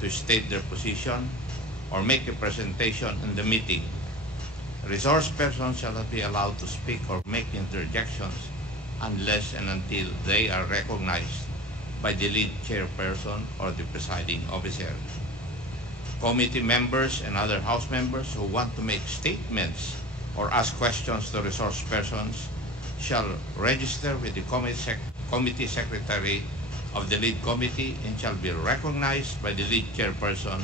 to state their position or make a presentation in the meeting. Resource persons shall not be allowed to speak or make interjections unless and until they are recognized by the lead chairperson or the presiding officer. Committee members and other House members who want to make statements or ask questions to resource persons shall register with the committee secretary of the lead committee and shall be recognized by the lead chairperson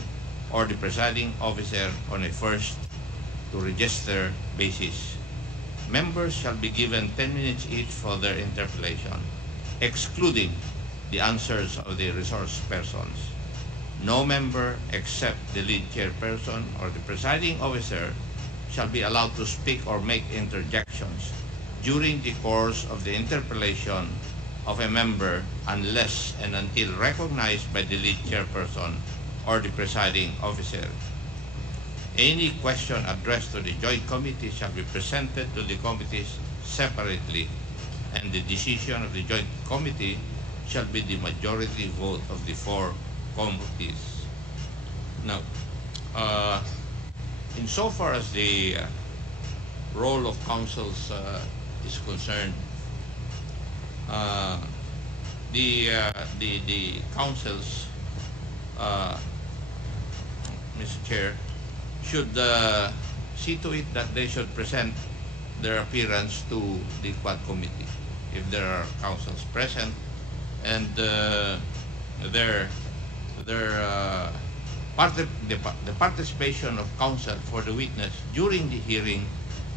or the presiding officer on a first to register basis. Members shall be given 10 minutes each for their interpellation, excluding the answers of the resource persons. No member except the lead chairperson or the presiding officer shall be allowed to speak or make interjections during the course of the interpellation of a member unless and until recognized by the lead chairperson or the presiding officer. Any question addressed to the joint committee shall be presented to the committees separately, and the decision of the joint committee shall be the majority vote of the four committees. Now, insofar as the role of councils is concerned, the councils, Mr. Chair, should see to it that they should present their appearance to the Quad Committee if there are councils present, and the participation of counsel for the witness during the hearing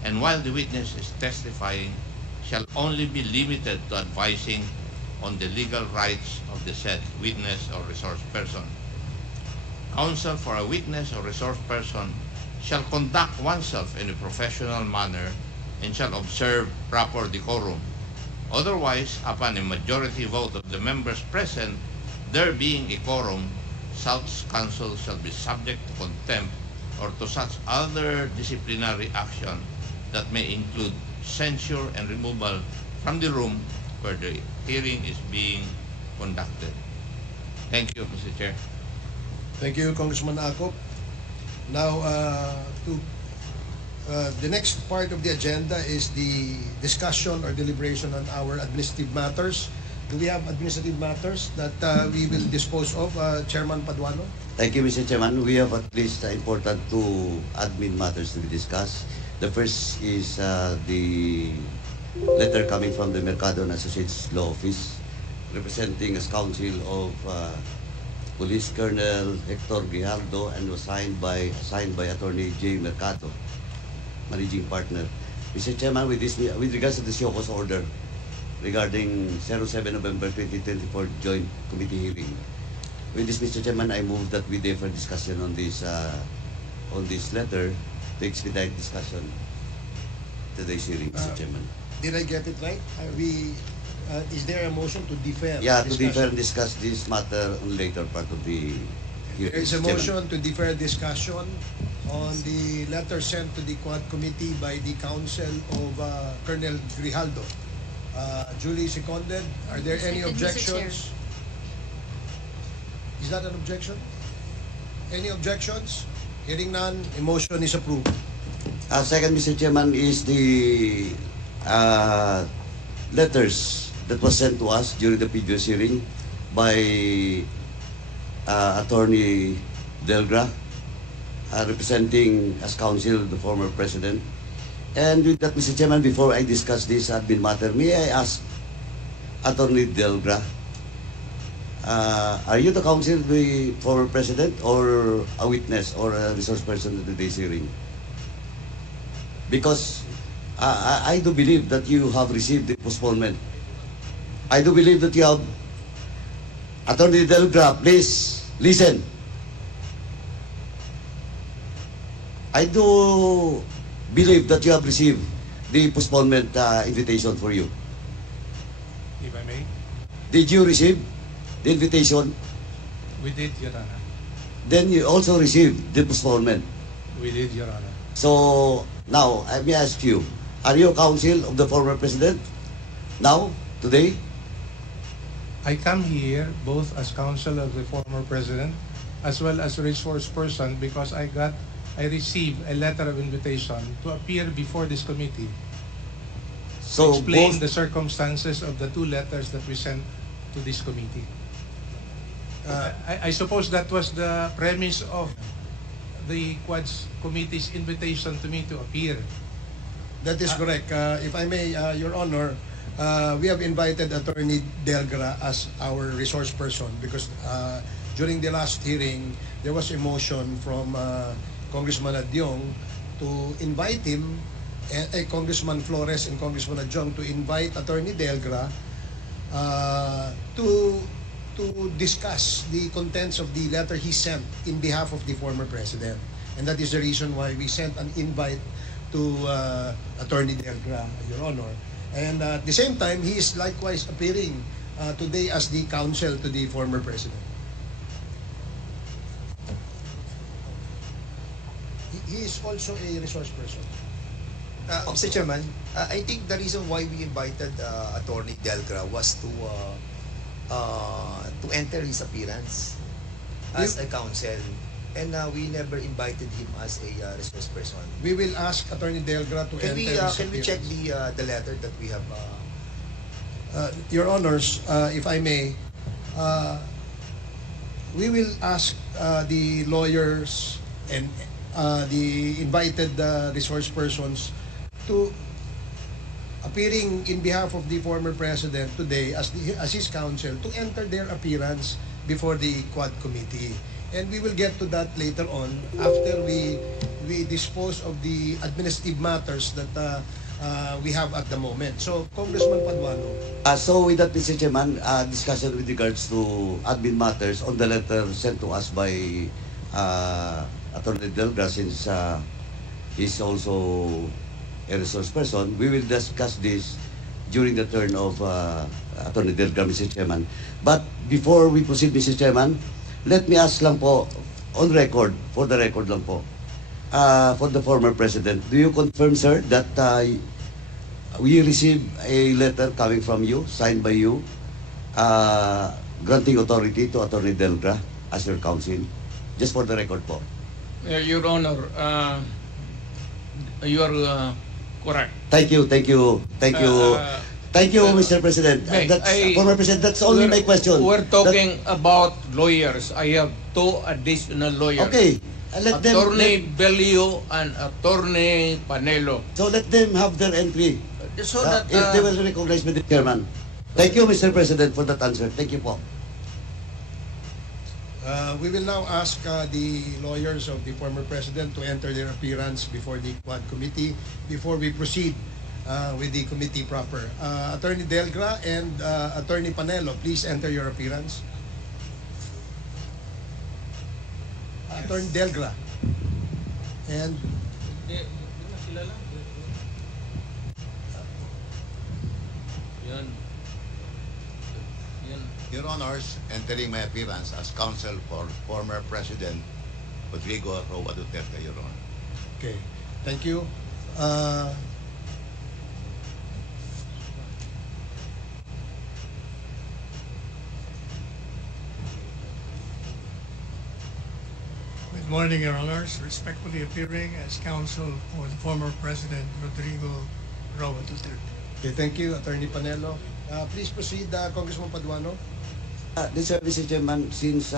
and while the witness is testifying shall only be limited to advising on the legal rights of the said witness or resource person. Counsel for a witness or resource person shall conduct oneself in a professional manner and shall observe proper decorum. Otherwise, upon a majority vote of the members present, there being a quorum, such counsel shall be subject to contempt or to such other disciplinary action that may include censure and removal from the room where the hearing is being conducted. Thank you, Mr. Chair. Thank you, Congressman Acop. Now, the next part of the agenda is the discussion or deliberation on our administrative matters. Do we have administrative matters that we will dispose of, Chairman Paduano? Thank you, Mr. Chairman. We have at least important two admin matters to be discussed. The first is the letter coming from the Mercado and Associates Law Office, representing as counsel of Police Colonel Hector Grijaldo, and was signed by Attorney J. Mercado, Managing Partner. Mr. Chairman, with regards to the COCOS order regarding 07 November 2024 joint committee hearing. With this, Mr. Chairman, I move that we defer discussion on this letter to expedite discussion today's hearing, Mr. Chairman. Did I get it right? Is there a motion to defer? Yeah, to discussion? defer and discuss this matter on later part of the hearing. There is a Mr. Chairman. motion to defer discussion on the letter sent to the Quad Committee by the counsel of Colonel Grijaldo. Duly seconded. Are there any Second, Mr. objections? Is that an objection? Any objections? Hearing none, a motion is approved. Second, Mr. Chairman, is the letters that was sent to us during the previous hearing by Attorney Delgra, representing as counsel the former president. And with that, Mr. Chairman, before I discuss this admin matter, may I ask Attorney Delgra, are you the counsel of the former president or a witness or a resource person at today's hearing? Because I do believe that you have received the postponement. I do believe that you have... Attorney Delgra, please listen. I do believe that you have received the postponement invitation for you. If I may, Did you receive the invitation? we did, Your Honor. Then you also received the postponement. We did, Your Honor. So now, let me ask you, are you counsel of the former president now, today? I come here both as counsel of the former president as well as resource person, because I received a letter of invitation to appear before this committee to So explain both, the circumstances of the two letters that we sent to this committee. I suppose that was the premise of the Quads Committee's invitation to me to appear. That is correct. If I may, Your Honor, we have invited Attorney Delgra as our resource person because during the last hearing, there was a motion from Congressman Adyong to invite him, Congressman Flores and Congressman Adyong to invite Attorney Delgra to discuss the contents of the letter he sent in behalf of the former president. And that is the reason why we sent an invite to Attorney Delgra, Your Honor. And at the same time, he is likewise appearing today as the counsel to the former president. He is also a resource person. Mr. Chairman, I think the reason why we invited Attorney Delgra was to enter his appearance as a counsel, and we never invited him as a resource person. We will ask Attorney Delgra to Can enter we his can we check appearance. the letter that we have? Your Honors, if I may, we will ask the lawyers and the invited resource persons to appearing in behalf of the former president today as his counsel to enter their appearance before the Quad Committee. And we will get to that later on after we dispose of the administrative matters that we have at the moment. So, Congressman Paduano. so with that, Mr. Chairman, discussion with regards to admin matters on the letter sent to us by Attorney Delgra, since he's also a resource person, we will discuss this during the turn of Attorney Delgra, Mr. Chairman. But before we proceed, Mr. Chairman, let me ask lang po, on record, for the record lang po, for the former president, do you confirm, sir, that we received a letter coming from you, signed by you, granting authority to Attorney Delgra as your counsel? Just for the record po. Your Honor, you are correct. Thank you. Thank you, Mr. President. Former President, that's only my question. We're talking about lawyers. I have two additional lawyers. Okay, let them... Attorney Belio and Attorney Panelo. So let them have their entry. So If that they will recognize me, the Chairman. Thank you, Mr. President, for that answer. Thank you po. We will now ask the lawyers of the former president to enter their appearance before the Quad Committee before we proceed with the committee proper. Attorney Delgra and Attorney Panelo, please enter your appearance. Attorney Delgra. And Your Honors, entering my appearance as counsel for former President Rodrigo Roa Duterte, Your Honor. okay, thank you. Good morning, Your Honors. Respectfully appearing as counsel for the former President Rodrigo Roa Duterte. Okay, thank you, Attorney Panelo. Please proceed, Congressman Paduano. Mr. Chairman, since